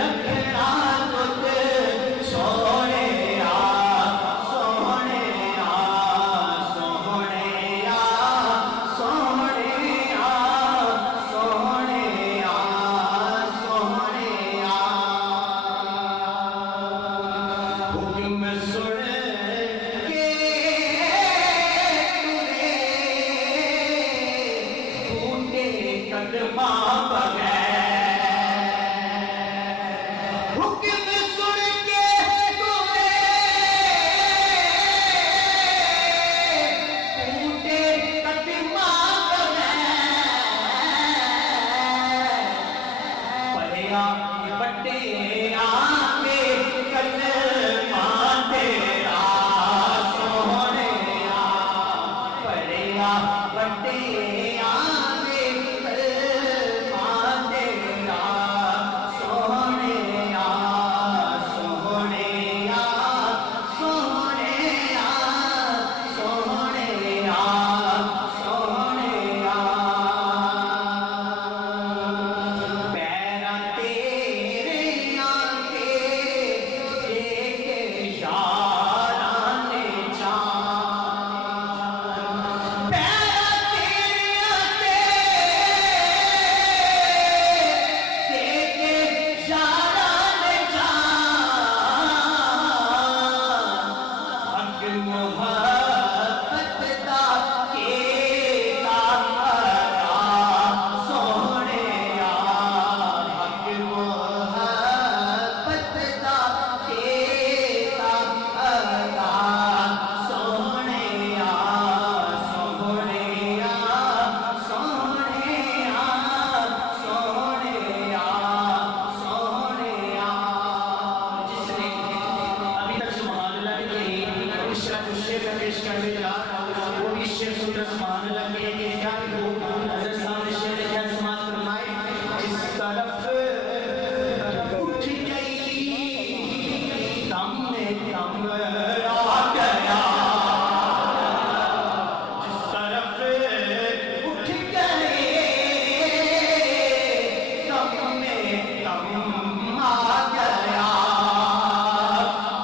रखना तुझ सोने आ सोने आ सोने आ सोने आ सोने आ सोने आ हुक्म सुन के तूने कदमा बगैर हुक्म सुन के तूने टूटे कदमा बगैर पढ़िया बटे आके कलमा तेरा सोने आ पढ़िया बटे आके कलमा तेरा सोने आ सोने आ सोने आ सोने आ सोने आ पैरा तेरे आके एक इशारा ने चाह पैरा तेरे आके एक इशारा ने चाह हक मोहब्बत दा केता अदा सोने आ हक मोहब्बत दा केता अदा सोने आ सोने आ सोने आ सोने आ सोने आ जिसने अभी तक सुभान अल्लाह के लिए उस शेर का पेश कर दिया वो भी शेर सुंदर सुभान अल्लाह के लिए क्या वो हज़रत साहब ने शेर क्या समाज फरमाए जिस तरफ उठ गई दम में दम आ गया जिस तरफ उठ गए दम में दम आ गया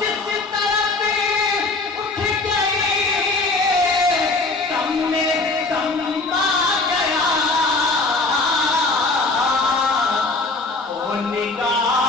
जिस तरफ उठ गए दम में दम आ गया ओ निगाह